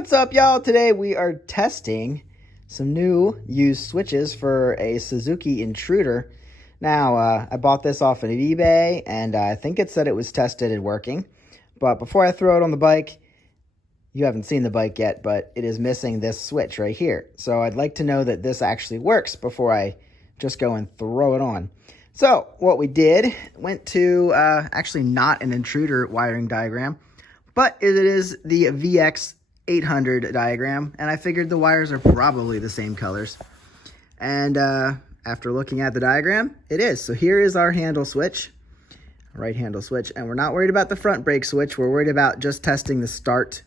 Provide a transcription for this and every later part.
What's up, y'all? Today we are testing some new used switches for a Suzuki Intruder. Now, I bought this off of eBay, and I think it said it was tested and working. But before I throw it on the bike, you haven't seen the bike yet, but it is missing this switch right here. So I'd like to know that this actually works before I just go and throw it on. So what we did, went to actually not an Intruder wiring diagram, but it is the VX 800 diagram, and I figured the wires are probably the same colors. And after looking at the diagram, it is. So here is our handle switch, right handle switch, and we're not worried about the front brake switch. We're worried about just testing the start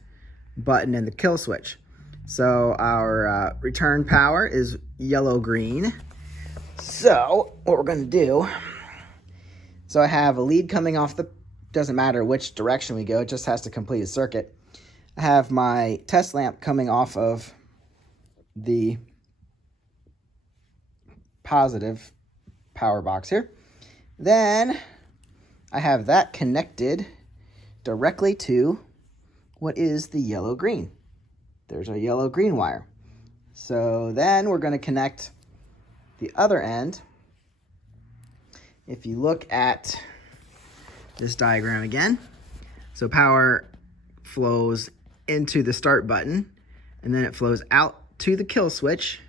button and the kill switch. So our return power is yellow-green. So what we're going to do, so I have a lead coming off the, doesn't matter which direction we go, it just has to complete a circuit. I have my test lamp coming off of the positive power box here. Then I have that connected directly to what is the yellow-green. There's our yellow-green wire. So then we're going to connect the other end. If you look at this diagram again, so power flows into the start button, and then it flows out to the kill switch.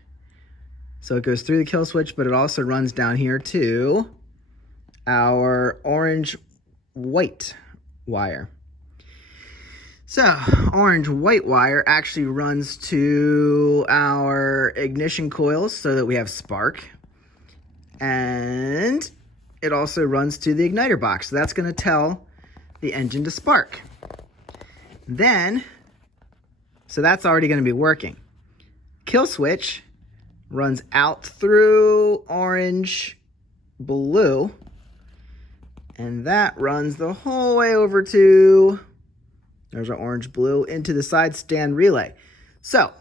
So it goes through the kill switch, but it also runs down here to our orange-white wire. So orange-white wire actually runs to our ignition coils so that we have spark, and it also runs to the igniter box. So that's going to tell the engine to spark. Then, so that's already going to be working. Kill switch runs out through orange, blue, and that runs the whole way over to, there's our orange, blue, into the side stand relay. So,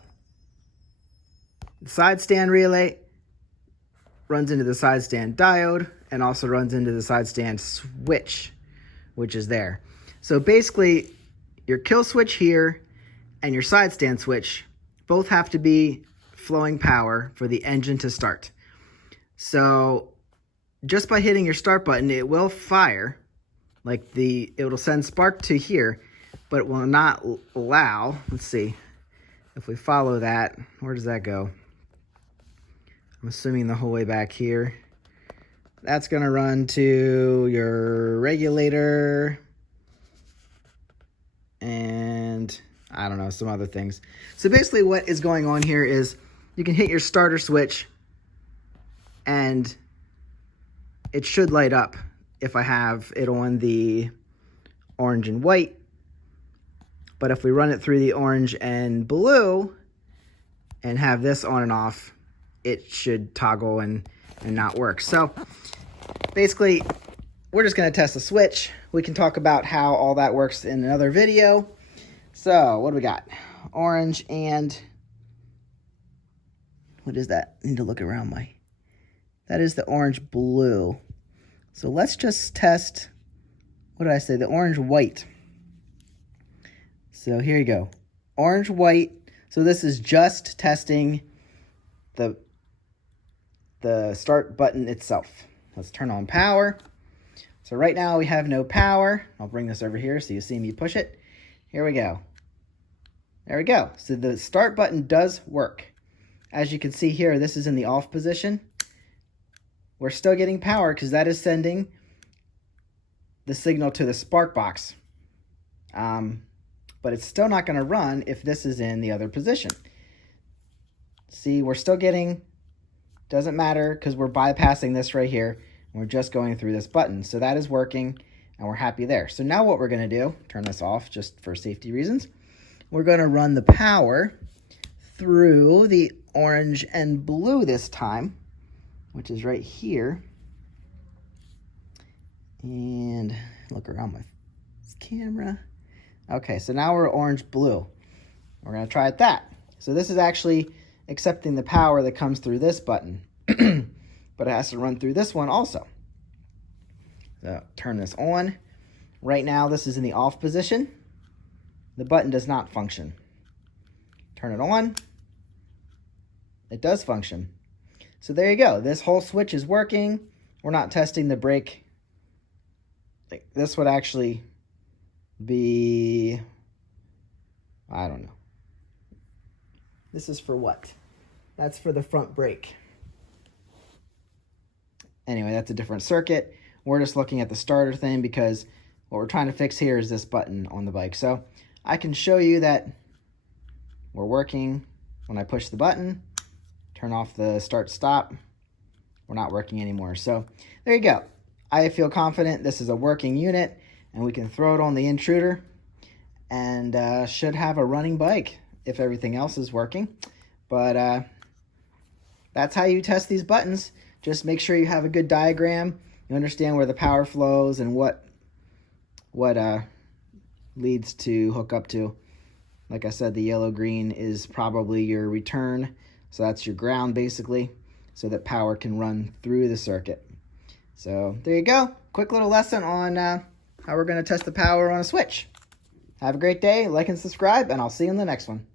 the side stand relay runs into the side stand diode and also runs into the side stand switch, which is there. So basically, your kill switch here and your side stand switch both have to be flowing power for the engine to start. So just by hitting your start button, it will fire, like it will send spark to here, but it will not allow, let's see, if we follow that, where does that go? I'm assuming the whole way back here. That's going to run to your regulator and I don't know, some other things. So basically what is going on here is you can hit your starter switch and it should light up if I have it on the orange and white. But if we run it through the orange and blue and have this on and off, it should toggle and not work. So basically, we're just going to test the switch. We can talk about how all that works in another video. So what do we got? Orange and, what is that? I need to look around that is the orange blue. So let's just test, what did I say? The orange white. So here you go. Orange white. So this is just testing the start button itself. Let's turn on power. So right now we have no power. I'll bring this over here so you see me push it. Here we go. There we go. So the start button does work. As you can see here, this is in the off position. We're still getting power because that is sending the signal to the spark box. But it's still not going to run if this is in the other position. See, we're still getting, doesn't matter because we're bypassing this right here. We're just going through this button. So that is working and we're happy there. So now what we're going to do, turn this off just for safety reasons. We're going to run the power through the orange and blue this time, which is right here. And look around my camera. Okay, so now we're orange blue. We're going to try it that. So this is actually accepting the power that comes through this button. But it has to run through this one also. So turn this on. Right now this is in the off position. The button does not function. turn it on. It does function. So there you go. This whole switch is working. We're not testing the brake. This would actually be, I don't know. This is for what? That's for the front brake. Anyway, that's a different circuit. We're just looking at the starter thing because what we're trying to fix here is this button on the bike. So I can show you that we're working when I push the button, turn off the start stop. We're not working anymore. So there you go. I feel confident this is a working unit and we can throw it on the Intruder and should have a running bike if everything else is working. But that's how you test these buttons. Just make sure you have a good diagram. You understand where the power flows and what leads to hook up to. Like I said, the yellow-green is probably your return. So that's your ground, basically, so that power can run through the circuit. So there you go. Quick little lesson on how we're going to test the power on a switch. Have a great day. Like and subscribe, and I'll see you in the next one.